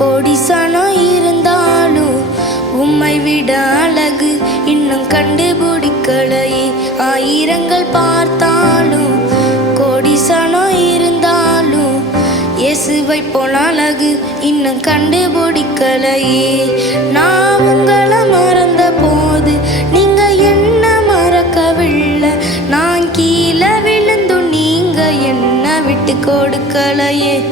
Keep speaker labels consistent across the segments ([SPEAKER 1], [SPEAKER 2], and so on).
[SPEAKER 1] கோடிசனம் இருந்தாலும் உம்மை விட அழகு இன்னும் கண்டுபிடிக்கலையே. ஆயிரங்கள் பார்த்தாலும் கோடிசனம் இருந்தாலும் இயேசுவை போல அழகு இன்னும் கண்டுபிடிக்கலையே. நான் உங்களை மற விட்டு கொடுக்கலையே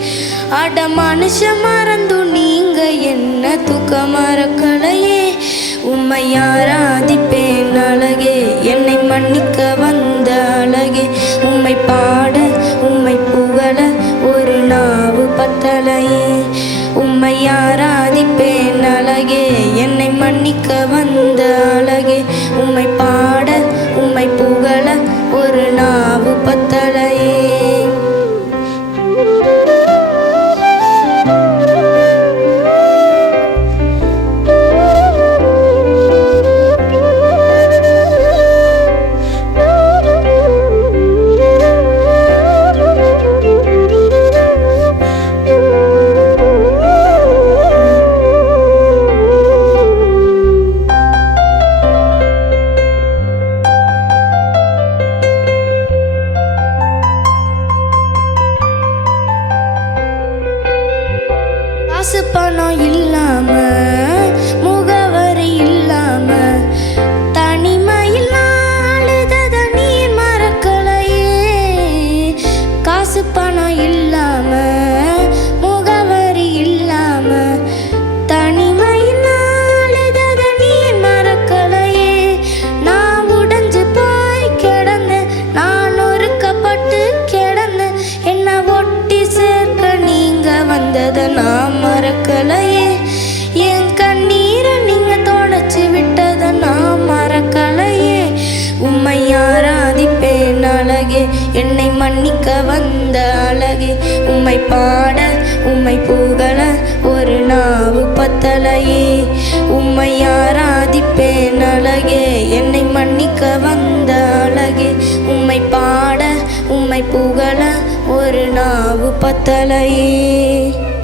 [SPEAKER 1] அட மனுஷ மறந்து நீங்க என்ன தூக்க மறக்கலையே? உம்மை யாராதிப்பேன் அழகே. என்னை மன்னிக்க வந்த அழகே. உம்மை பாட உம்மை புகழ ஒரு நாவு பத்தலையே. உம்மை யாராதிப்பேன் அழகே. என்னை மன்னிக்க பணம் இல்லாம முகவரி இல்லாம தனிமையில் நாளுதத நீர் மறக்கலையே. காசு பணம் இல்லாம வந்ததை நான் மறக்கலையே. என் கண்ணீரை நீங்க தொடச்சி விட்டதை நான் மறக்கலையே. உம்மை ஆராதிப்பேன் அழகே என்னை மன்னிக்க வந்த அழகே. உம்மை பாட உம்மை புகழ ஒரு நாவு பத்தலையே. உம்மை ஆராதிப்பேன் அழகே என்னை மன்னிக்க வந்த அழகே. உம்மை பாட உம்மை புகழ ஒரு நாவு பத்தலையே.